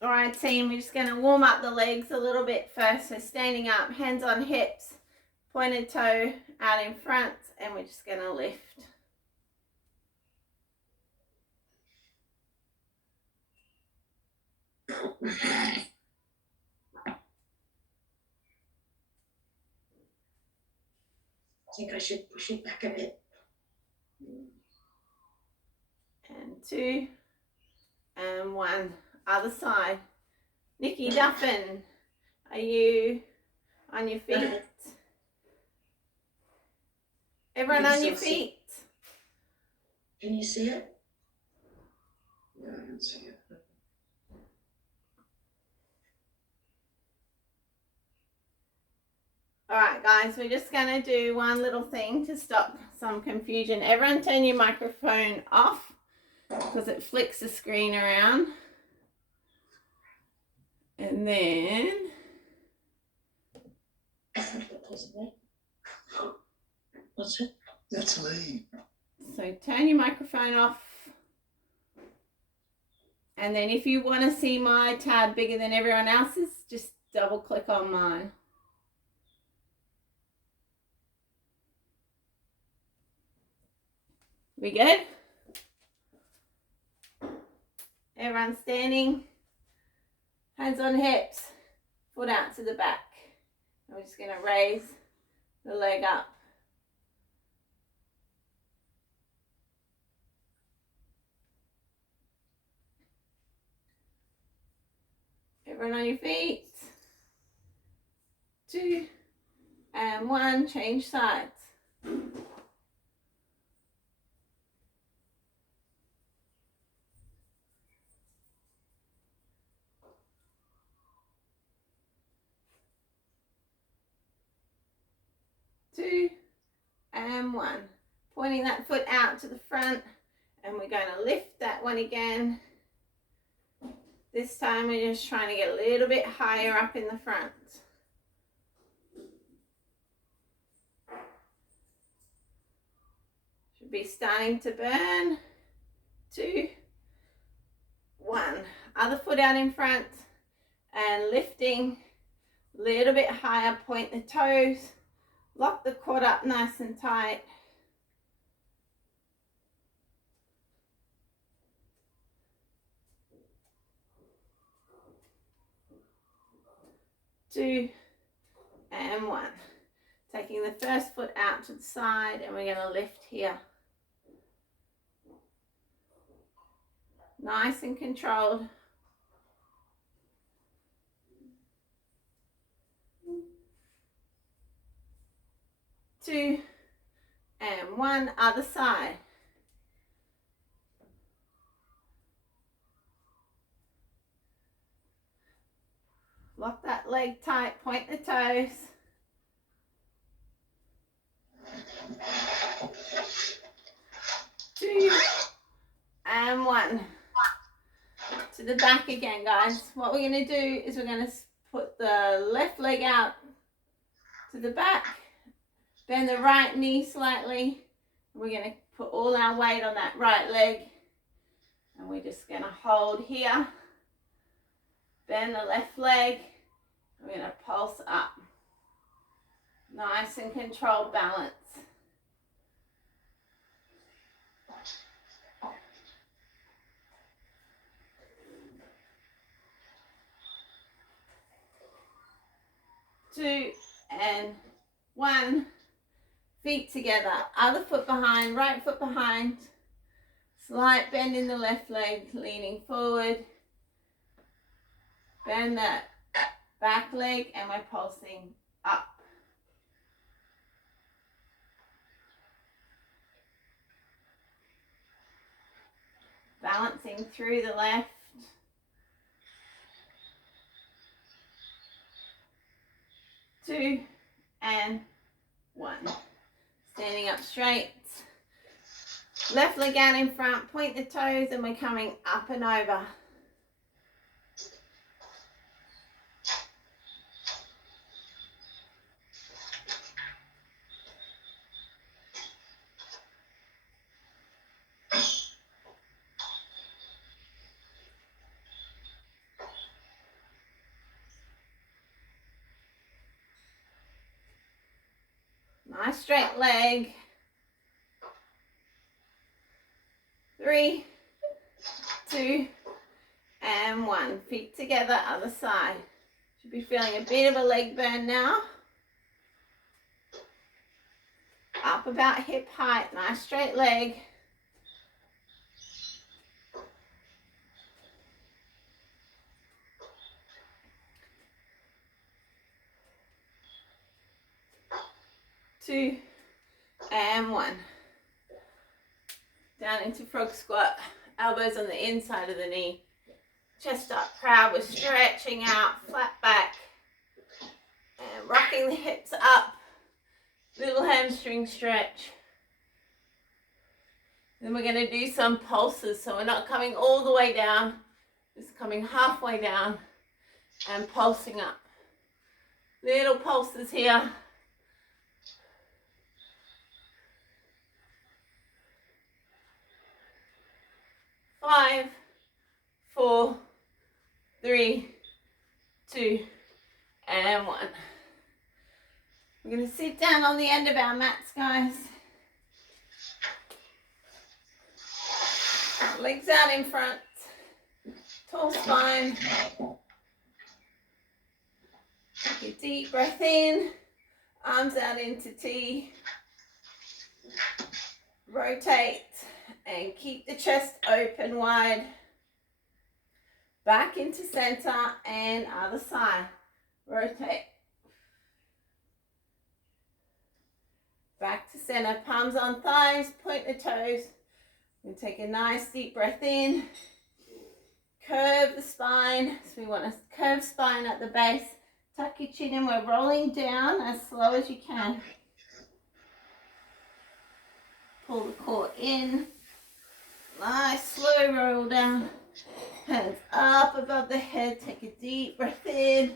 All right, team, we're just going to warm up the legs a little bit first. So standing up, hands on hips, pointed toe out in front, and we're just going to lift. I think I should push it back a bit. And 2, and 1. Other side. Nikki Duffin, are you on your feet? Everyone on your feet. Can you see it? Yeah, I can see it. All right, guys, we're just going to do one little thing to stop some confusion. Everyone turn your microphone off because it flicks the screen around. And then... What's it? That's me. So turn your microphone off. And then if you want to see my tab bigger than everyone else's, just double click on mine. We good? Everyone standing. Hands on hips. Foot out to the back. And we're just going to raise the leg up. Everyone on your feet. 2, and 1. Change sides. Two, and 1. Pointing that foot out to the front, and we're going to lift that one again. This time we're just trying to get a little bit higher up in the front. Should be starting to burn. 2, 1. Other foot out in front and lifting a little bit higher. Point the toes. Lock the quad up nice and tight. 2, and 1. Taking the first foot out to the side, and we're going to lift here. Nice and controlled. 2, and 1. Other side. Lock that leg tight, point the toes. 2, and 1. To the back again, guys. What we're going to do is we're going to put the left leg out to the back. Bend the right knee slightly. We're going to put all our weight on that right leg. And we're just going to hold here. Bend the left leg. We're going to pulse up. Nice and controlled balance. Two, and 1. Feet together. Other foot behind, right foot behind. Slight bend in the left leg, leaning forward. Bend that back leg, and we're pulsing up. Balancing through the left. 2, and 1. Standing up straight. Left leg out in front, point the toes, and we're coming up and over. Nice straight leg. 3, 2, and 1. Feet together, other side. Should be feeling a bit of a leg burn now. Up about hip height, nice straight leg. Two, and 1. Down into frog squat. Elbows on the inside of the knee. Chest up proud. We're stretching out, flat back. And rocking the hips up. Little hamstring stretch. Then we're going to do some pulses. So we're not coming all the way down. Just coming halfway down and pulsing up. Little pulses here. 5, 4, 3, 2, and 1. We're going to sit down on the end of our mats, guys. Legs out in front. Tall spine. Take a deep breath in. Arms out into T. Rotate. And keep the chest open wide. Back into center and other side. Rotate. Back to center. Palms on thighs. Point the toes. And take a nice deep breath in. Curve the spine. So we want a curved spine at the base. Tuck your chin in. We're rolling down as slow as you can. Pull the core in. Nice slow roll down. Hands up above the head. Take a deep breath in.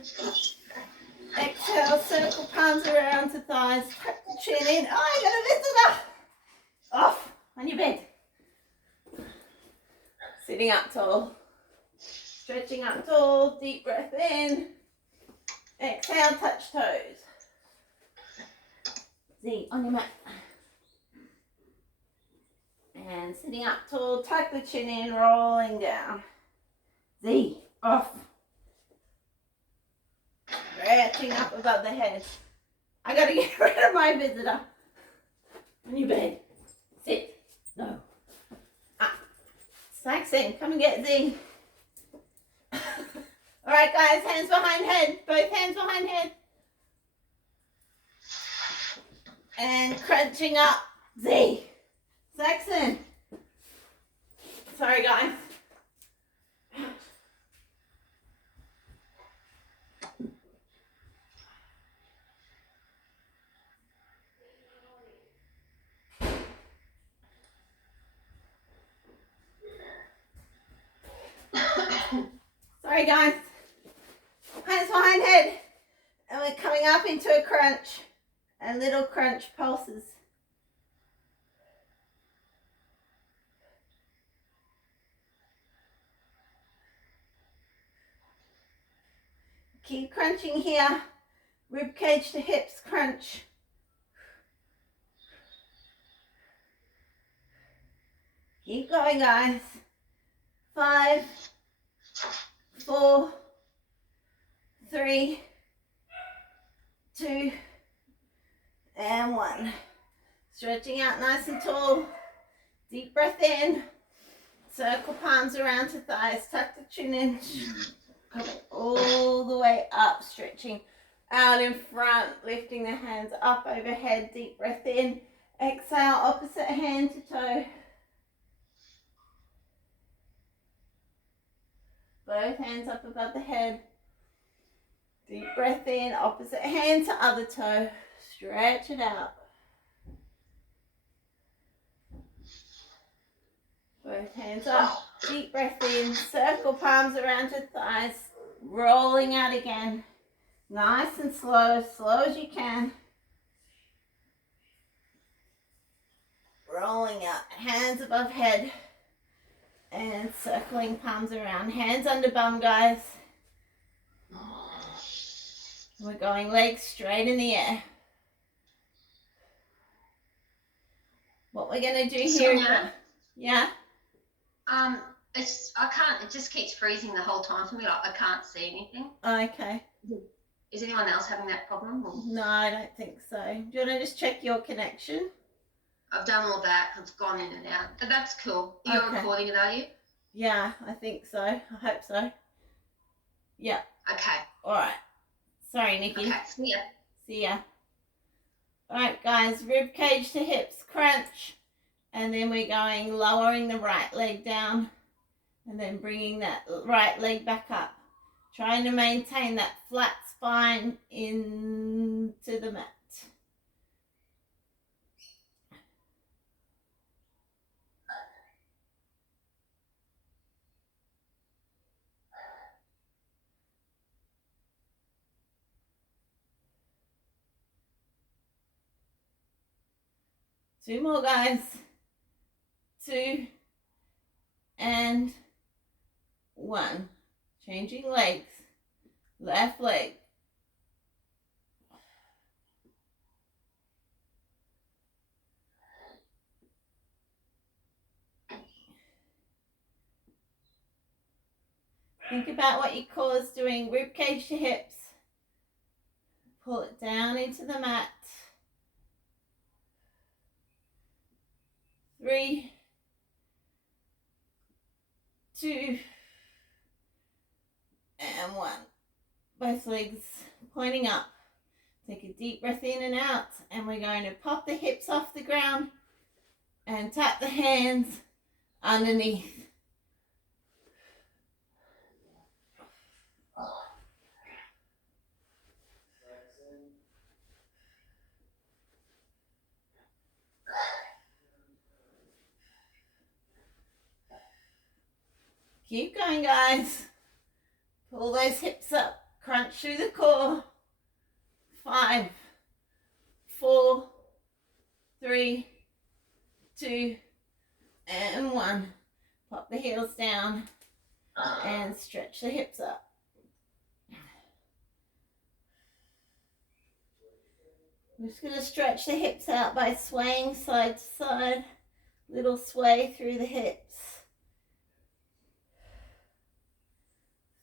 Exhale, circle palms around to thighs. Tuck the chin in. Oh, I got a visitor. Off on your bed. Sitting up tall. Stretching up tall. Deep breath in. Exhale, touch toes. Z on your mat. And sitting up tall, tuck the chin in, rolling down. Z, off. Stretching up above the head. I gotta get rid of my visitor. On your bed. Sit. No. Up. Saxon, come and get Z. Alright guys, hands behind head. Both hands behind head. And crunching up. Z. Saxon. Sorry guys. Sorry guys. Hands behind head. And we're coming up into a crunch. And little crunch pulses. Keep crunching here. Rib cage to hips crunch. Keep going, guys. 5, 4, 3, 2, and 1. Stretching out nice and tall. Deep breath in. Circle palms around to thighs. Tuck the chin in. Coming all the way up. Stretching out in front. Lifting the hands up overhead. Deep breath in. Exhale, opposite hand to toe. Both hands up above the head. Deep breath in, opposite hand to other toe. Stretch it out. Both hands up. Deep breath in. Circle palms around to thighs. Rolling out again. Nice and slow as you can. Rolling out. Hands above head. And circling palms around. Hands under bum, guys. We're going legs straight in the air. What we're going to do here is yeah. I can't. It just keeps freezing the whole time for me. Like I can't see anything. Okay. Is anyone else having that problem? Or? No, I don't think so. Do you want to just check your connection? I've done all that. I've gone in and out. But that's cool. You're recording it, are you? Yeah, I think so. I hope so. Yeah. Okay. All right. Sorry, Nikki. Okay. See ya. See ya. All right, guys. Rib cage to hips crunch. And then we're going lowering the right leg down. And then bringing that right leg back up. Trying to maintain that flat spine into the mat. Two more, guys. 2 and 1. Changing legs. Left leg. Think about what your core is doing. Rib cage to hips. Pull it down into the mat. 3, 2, and 1. Both legs pointing up. Take a deep breath in and out, and we're going to pop the hips off the ground and tap the hands underneath. Keep going, guys. Pull those hips up. Crunch through the core. 5, 4, 3, 2, and 1. Pop the heels down and stretch the hips up. I'm just going to stretch the hips out by swaying side to side. Little sway through the hips.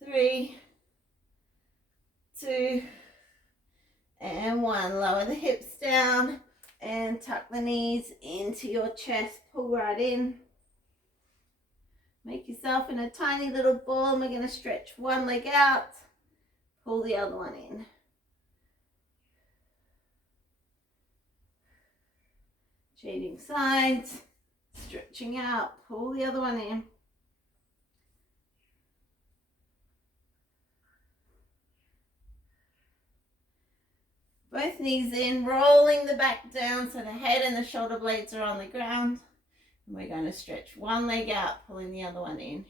3, 2, and 1. Lower the hips down and tuck the knees into your chest. Pull right in. Make yourself in a tiny little ball, and we're going to stretch one leg out. Pull the other one in. Changing sides. Stretching out. Pull the other one in. Both knees in, rolling the back down so the head and the shoulder blades are on the ground. And we're going to stretch one leg out, pulling the other one in.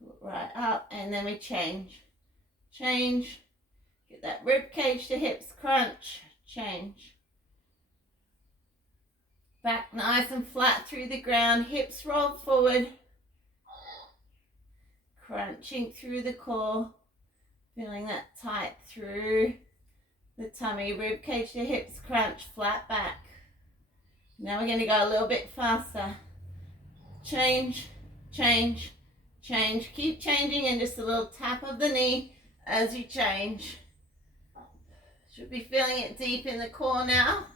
Pull it right up, and then we change. Change. Get that rib cage to hips crunch. Change. Back nice and flat through the ground. Hips roll forward. Crunching through the core. Feeling that tight through the tummy. Rib cage to hips crunch. Flat back. Now we're going to go a little bit faster. Change, change, change. Keep changing, and just a little tap of the knee as you change. Should be feeling it deep in the core now.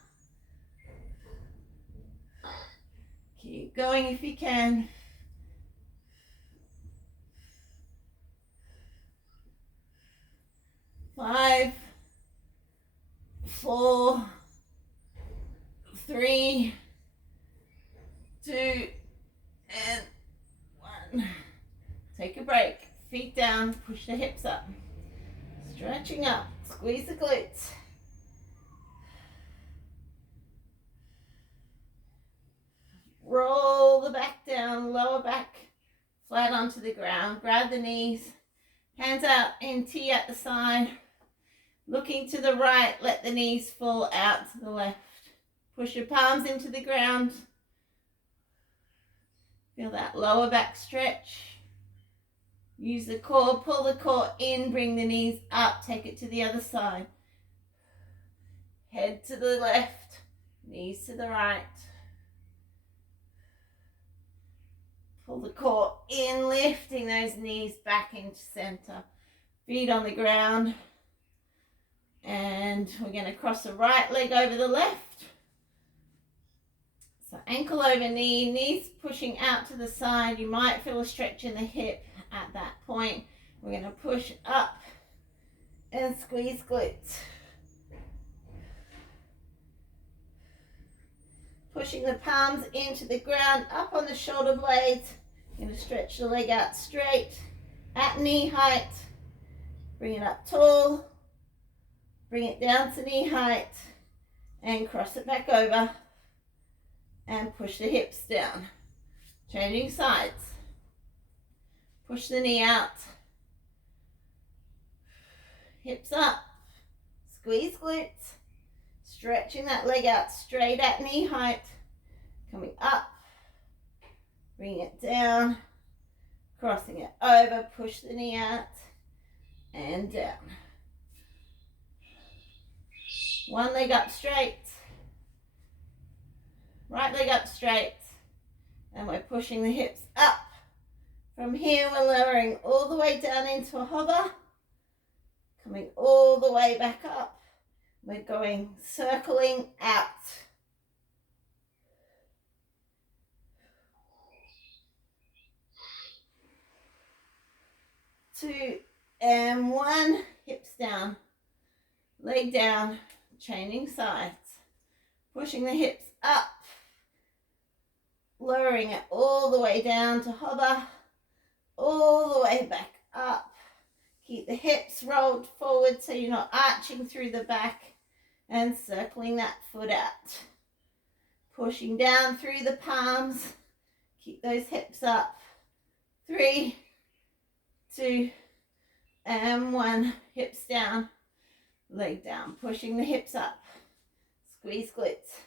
Keep going if you can. 5, 4, 3, 2, and 1. Take a break. Feet down. Push the hips up. Stretching up. Squeeze the glutes. Roll the back down. Lower back flat onto the ground. Grab the knees. Hands out in T at the side. Looking to the right, let the knees fall out to the left. Push your palms into the ground. Feel that lower back stretch. Use the core, pull the core in, bring the knees up, take it to the other side. Head to the left, Knees to the right. Pull the core in, lifting those knees back into center. Feet on the ground. And we're going to cross the right leg over the left. So ankle over knee, knees pushing out to the side. You might feel a stretch in the hip at that point. We're going to push up and squeeze glutes. Pushing the palms into the ground, up on the shoulder blades. You're going to stretch the leg out straight at knee height. Bring it up tall. Bring it down to knee height and cross it back over and push the hips down. Changing sides. Push the knee out. Hips up. Squeeze glutes. Stretching that leg out straight at knee height. Coming up. Bring it down. Crossing it over. Push the knee out and down. One leg up straight. Right leg up straight. And we're pushing the hips up. From here, we're lowering all the way down into a hover. Coming all the way back up. We're going circling out. 2 and 1. Hips down. Leg down. Changing sides. Pushing the hips up. Lowering it all the way down to hover. All the way back up. Keep the hips rolled forward so you're not arching through the back and circling that foot out. Pushing down through the palms. Keep those hips up. 3, 2, and 1. Hips down. Leg down. Pushing the hips up. Squeeze glutes.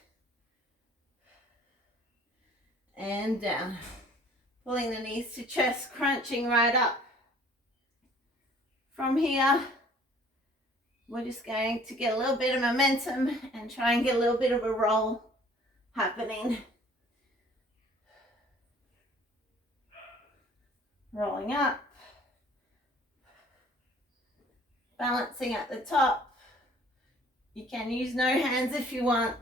And down. Pulling the knees to chest, crunching right up. From here, we're just going to get a little bit of momentum and try and get a little bit of a roll happening. Rolling up. Balancing at the top. You can use no hands if you want.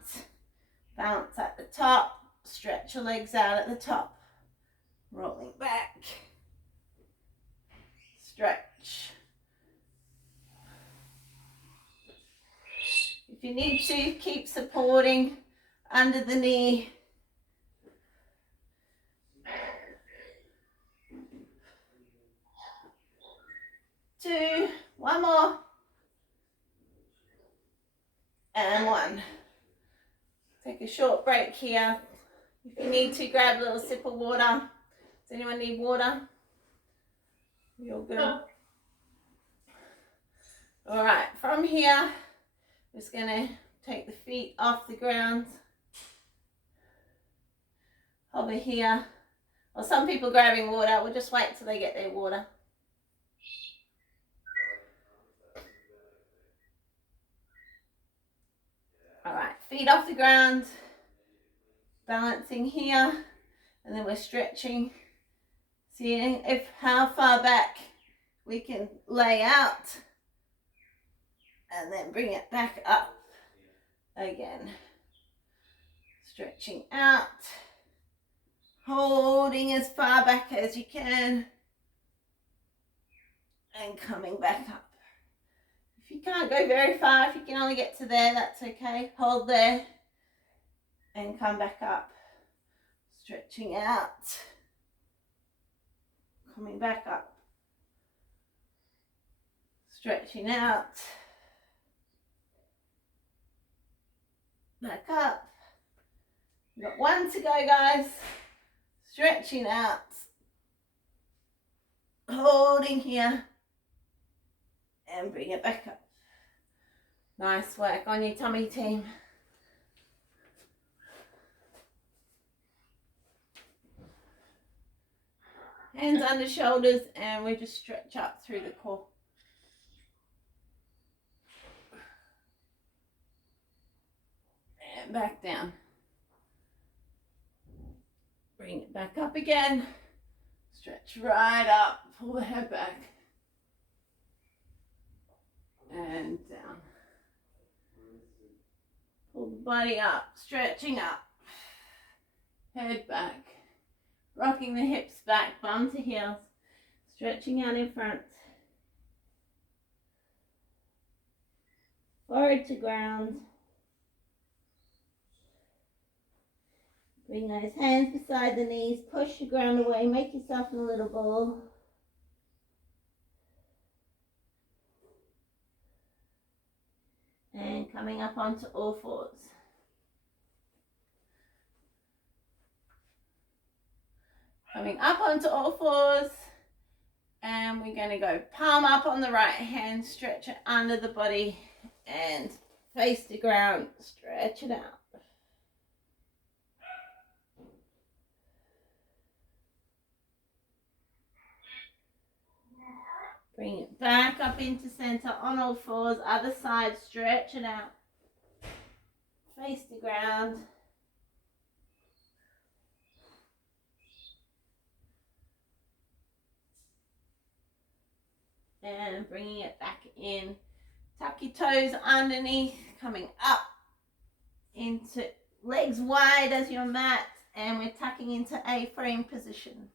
Balance at the top. Stretch your legs out at the top. Rolling back. Stretch. If you need to, keep supporting under the knee. Two, one more. And 1. Take a short break here. If you need to, grab a little sip of water. Does anyone need water? You're good. All right, from here, I'm just going to take the feet off the ground. Over here. Or some people grabbing water. We'll just wait till they get their water. All right, feet off the ground. Balancing here. And then we're stretching. Seeing if how far back we can lay out. And then bring it back up again. Stretching out. Holding as far back as you can. And coming back up. If you can't go very far, if you can only get to there, that's okay. Hold there. And come back up. Stretching out. Coming back up. Stretching out. Back up. We've got 1 to go, guys. Stretching out. Holding here. And bring it back up. Nice work on your tummy, team. Hands under shoulders, and we just stretch up through the core. and back down. Bring it back up again. Stretch right up, pull the head back. And down. Pull the body up, stretching up. Head back. Rocking the hips back, bum to heels. Stretching out in front. Forward to ground. Bring those hands beside the knees. Push the ground away. Make yourself in a little ball. And coming up onto all fours. Coming up onto all fours. And we're going to go palm up on the right hand. Stretch it under the body. And face the ground. Stretch it out. Bring it back up into center on all fours. Other side, stretch it out. Face the ground. And bringing it back in. Tuck your toes underneath, coming up into legs wide as your mat. And we're tucking into A-frame position.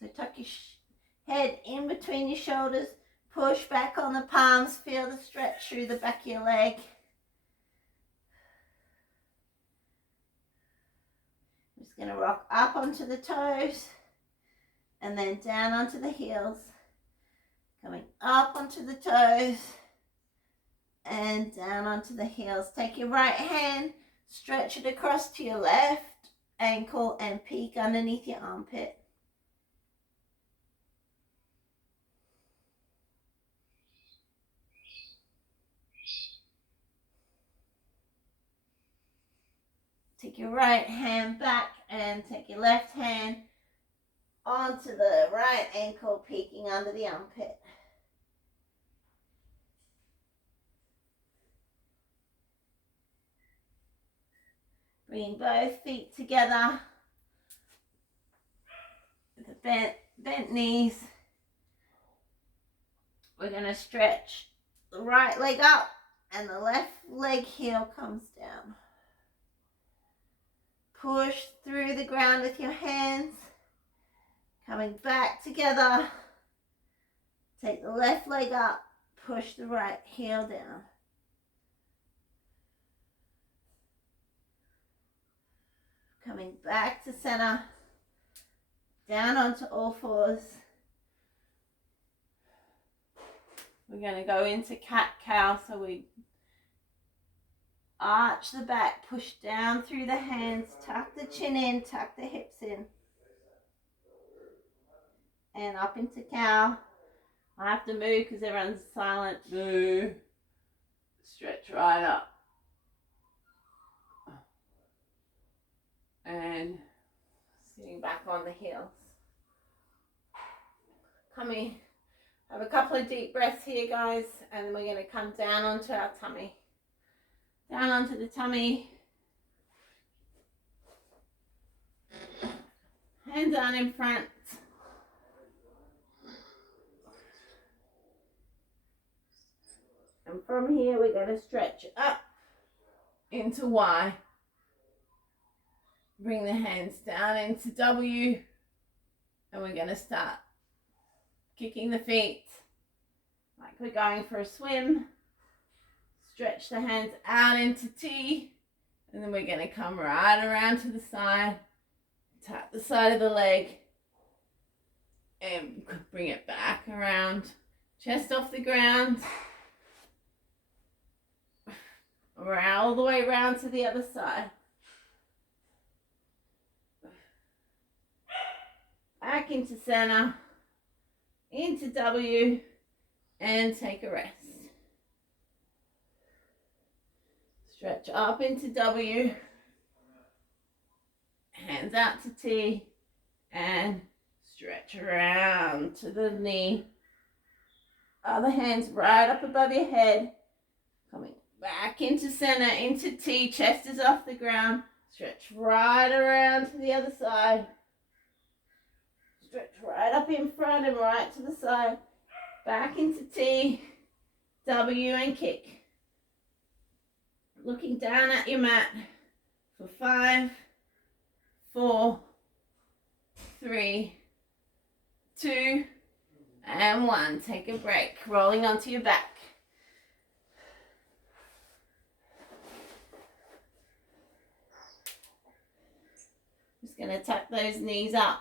So tuck your head in between your shoulders, push back on the palms, feel the stretch through the back of your leg. I'm just going to rock up onto the toes and then down onto the heels. Coming up onto the toes and down onto the heels. Take your right hand, stretch it across to your left ankle and peek underneath your armpit. Take your right hand back and take your left hand onto the right ankle, peeking under the armpit. Bringing both feet together with the bent knees. We're going to stretch the right leg up and the left leg heel comes down. Push through the ground with your hands. Coming back together. Take the left leg up. Push the right heel down. Coming back to center. Down onto all fours. We're going to go into cat-cow, so we arch the back, push down through the hands, tuck the chin in, tuck the hips in. And up into cow. I have to move because everyone's silent. Move. Stretch right up. And sitting back on the heels. Coming. Have a couple of deep breaths here, guys, and then we're going to come down onto our tummy. Down onto the tummy. Hands down in front. And from here, we're going to stretch up into Y. Bring the hands down into W. And we're going to start kicking the feet like we're going for a swim. Stretch the hands out into T. And then we're going to come right around to the side. Tap the side of the leg. And bring it back around. Chest off the ground. All the way around to the other side. Back into center. Into W. And take a rest. Stretch up into W. Hands out to T. And stretch around to the knee. Other hands right up above your head. Coming Back into center, into T. Chest is off the ground. Stretch right around to the other side. Stretch right up in front and right to the side. Back into T, W, and kick. Looking down at your mat for 5, 4, 3, 2, and 1. Take a break. Rolling onto your back. Just going to tuck those knees up.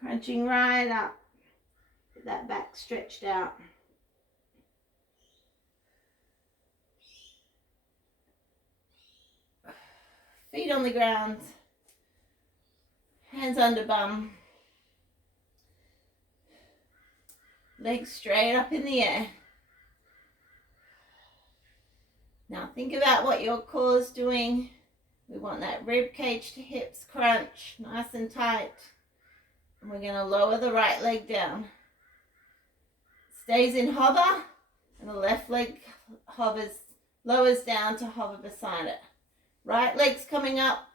Crunching right up. Get that back stretched out. Feet on the ground. Hands under bum. Legs straight up in the air. Now think about what your core is doing. We want that rib cage to hips crunch, nice and tight. And we're going to lower the right leg down. Stays in hover, and the left leg lowers down to hover beside it. Right leg's coming up,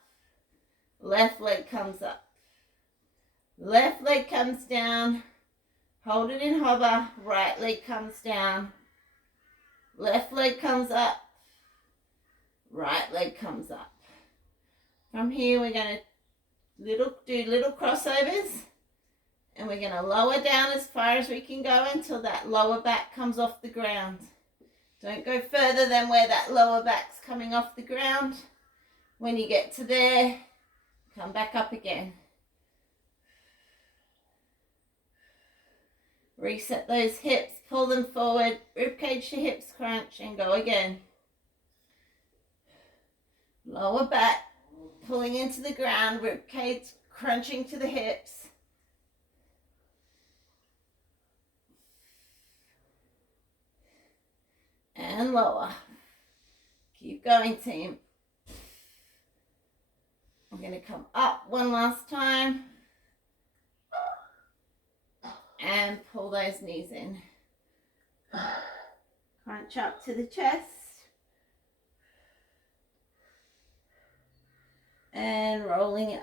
left leg comes up. Left leg comes down, hold it in hover, right leg comes down. Left leg comes up, right leg comes up. From here we're going to do little crossovers, and we're going to lower down as far as we can go until that lower back comes off the ground. Don't go further than where that lower back's coming off the ground. When you get to there, come back up again. Reset those hips, pull them forward, ribcage to hips crunch, and go again. Lower back, pulling into the ground, ribcage crunching to the hips. And lower. Keep going, team. I'm going to come up one last time. And pull those knees in. Crunch up to the chest. And rolling out.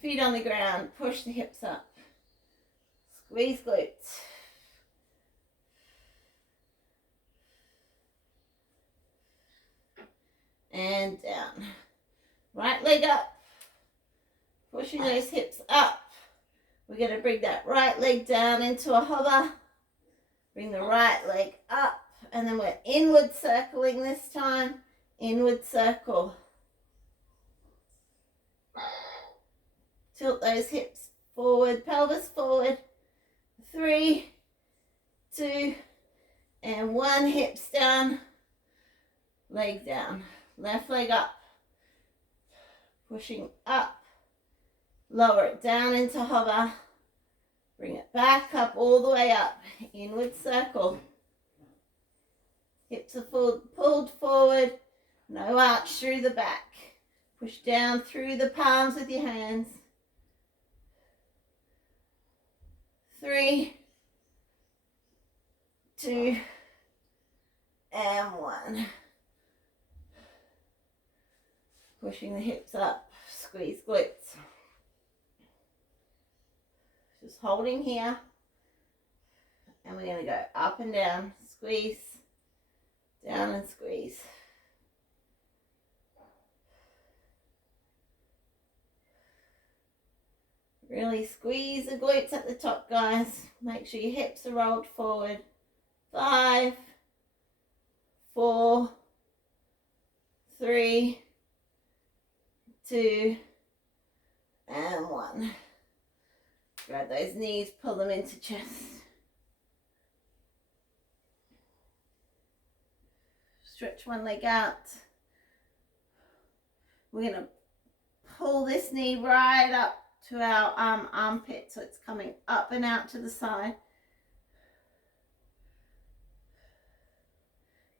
Feet on the ground. Push the hips up. Squeeze glutes. And down. Right leg up. Pushing those hips up. We're going to bring that right leg down into a hover. Bring the right leg up. And then we're inward circling this time. Inward circle. Tilt those hips forward, pelvis forward. 3, 2, and 1. Hips down. Leg down. Left leg up. Pushing up. Lower it down into hover. Bring it back up all the way up. Inward circle. Hips are pulled forward. No arch through the back. Push down through the palms with your hands. 3, 2, and 1. Pushing the hips up. Squeeze glutes. Just holding here. And we're going to go up and down. Squeeze. Down and squeeze. Really squeeze the glutes at the top, guys. Make sure your hips are rolled forward. 5, 4, 3, 2, and 1. Grab those knees, pull them into chest. Stretch one leg out. We're going to pull this knee right up to our armpit, so it's coming up and out to the side.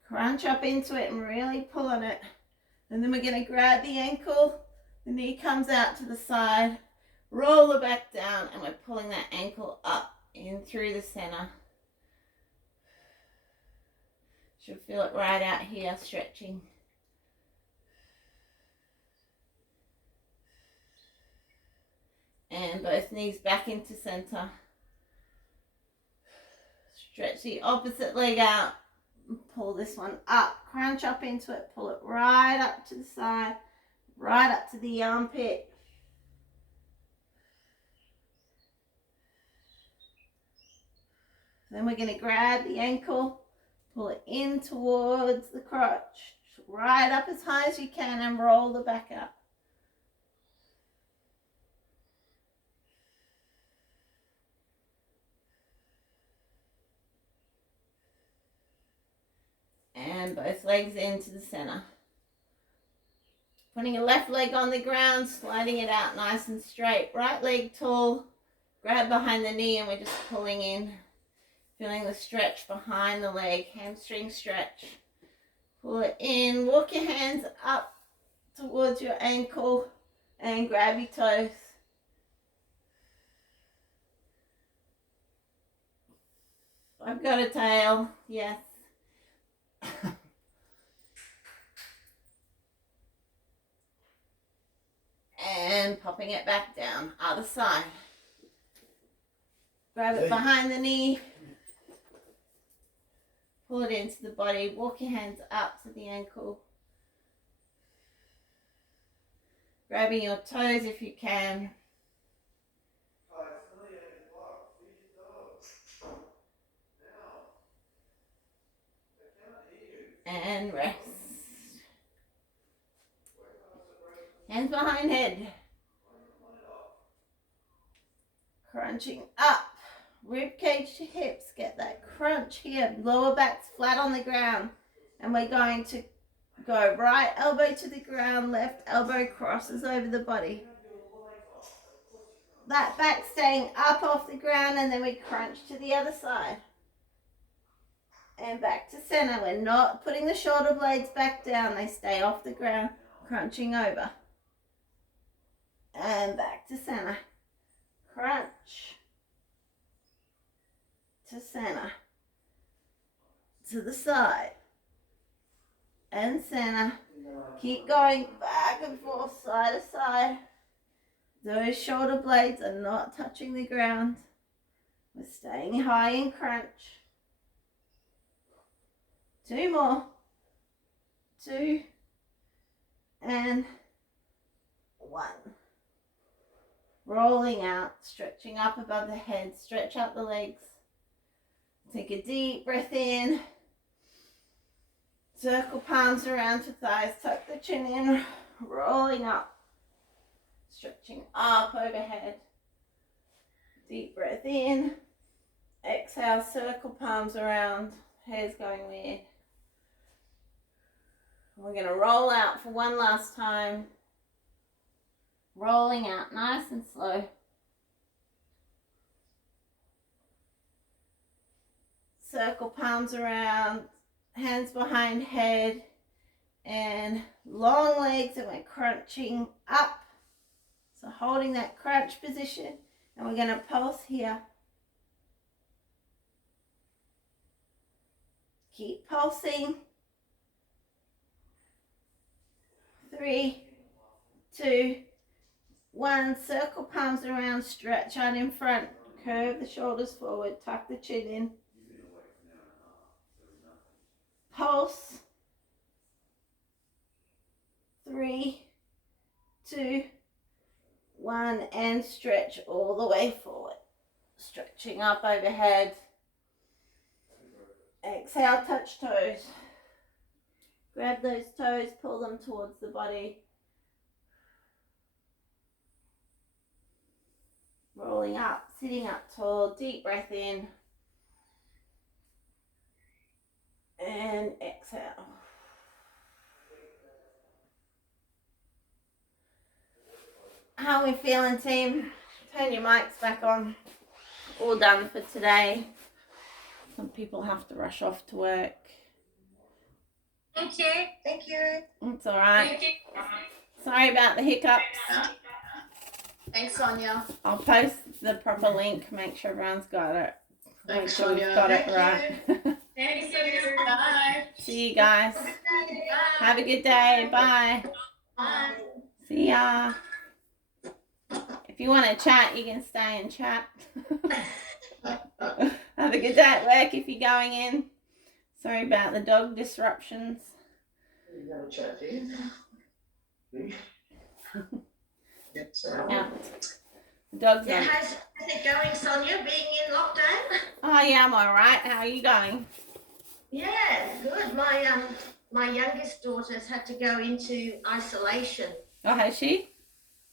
Crunch up into it and really pull on it. And then we're going to grab the ankle. The knee comes out to the side. Roll the back down, and we're pulling that ankle up in through the center. Should feel it right out here, stretching. And both knees back into center. Stretch the opposite leg out. Pull this one up. Crunch up into it. Pull it right up to the side. Right up to the armpit. Then we're going to grab the ankle. Pull it in towards the crotch. Right up as high as you can and roll the back up. And both legs into the center. Putting your left leg on the ground, sliding it out nice and straight. Right leg tall, grab behind the knee and we're just pulling in. Feeling the stretch behind the leg, hamstring stretch. Pull it in, walk your hands up towards your ankle and grab your toes. I've got a tail, yes. And popping it back down, other side. Grab it behind the knee. Pull it into the body. Walk your hands up to the ankle. Grabbing your toes if you can. And rest. Hands behind head. Crunching up. Rib cage to hips. Get that crunch here. Lower back's flat on the ground. And we're going to go right elbow to the ground. Left elbow crosses over the body. That back staying up off the ground. And then we crunch to the other side. And back to center. We're not putting the shoulder blades back down. They stay off the ground. Crunching over. And back to center. Crunch. To center. To the side. And center. Keep going back and forth, side to side. Those shoulder blades are not touching the ground. We're staying high in crunch. 2 more. 2. And 1. Rolling out, stretching up above the head, stretch out the legs. Take a deep breath in. Circle palms around your thighs, tuck the chin in, rolling up. Stretching up overhead. Deep breath in. Exhale, circle palms around. Hair's going weird. We're going to roll out for one last time. Rolling out nice and slow. Circle palms around, hands behind head, and long legs, and we're crunching up. So holding that crunch position, and we're going to pulse here. Keep pulsing. 3, 2, 1. Circle palms around, stretch out in front, curve the shoulders forward, tuck the chin in. Pulse. 3, 2, 1, and stretch all the way forward. Stretching up overhead. Exhale, touch toes. Grab those toes, pull them towards the body. Rolling up, sitting up tall, deep breath in. And exhale. How are we feeling, team? Turn your mics back on. All done for today. Some people have to rush off to work. Thank you. Thank you. It's all right. Thank you. Sorry about the hiccups. Thanks, Sonia. I'll post the proper link. Make sure everyone's got it. Make Thanks, sure we've Sonia. got it Thank right. Thank you. Bye. See you guys. Bye. Have a good day. Bye. Bye. See ya. If you want to chat, you can stay and chat. Have a good day at work if you're going in. Sorry about the dog disruptions. You have a chat, do you? Out. The dog's Yeah, on. how's it going, Sonia, being in lockdown? Oh yeah, I'm all right. How are you going? Yeah, good. My youngest daughter's had to go into isolation. Oh, has she?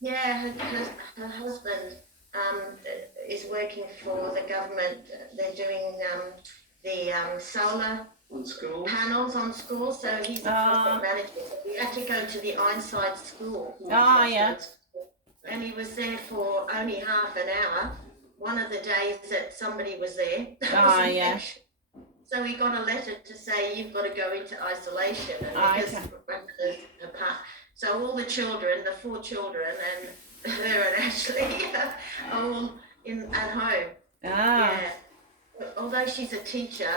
Yeah, her husband is working for the government. They're doing the solar On school. panels on schools, so he's a project manager. So we had to go to the Ironside school. Oh yeah. And he was there for only half an hour. One of the days that somebody was there. Oh yeah. So we got a letter to say you've got to go into isolation, and because so all the children, the 4 children, and her and Ashley, are all at home. Ah. Yeah. Although she's a teacher,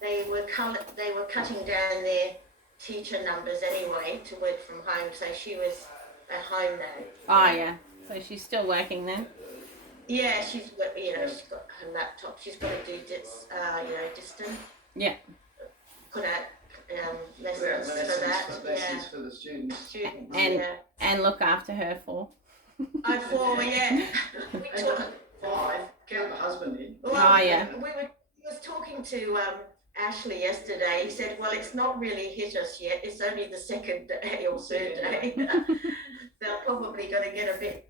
they were cutting down their teacher numbers anyway to work from home. So she was at home now. Oh yeah. So she's still working then? Yeah, she's got her laptop. She's got to do distant. Yeah. Put out lessons for that. Lessons for the students. And look after her for. I 4, yeah. We took 5. Count the husband in. Well, Oh, yeah. He was talking to Ashley yesterday. He said, well, it's not really hit us yet. It's only the second day or third day. They're probably going to get a bit,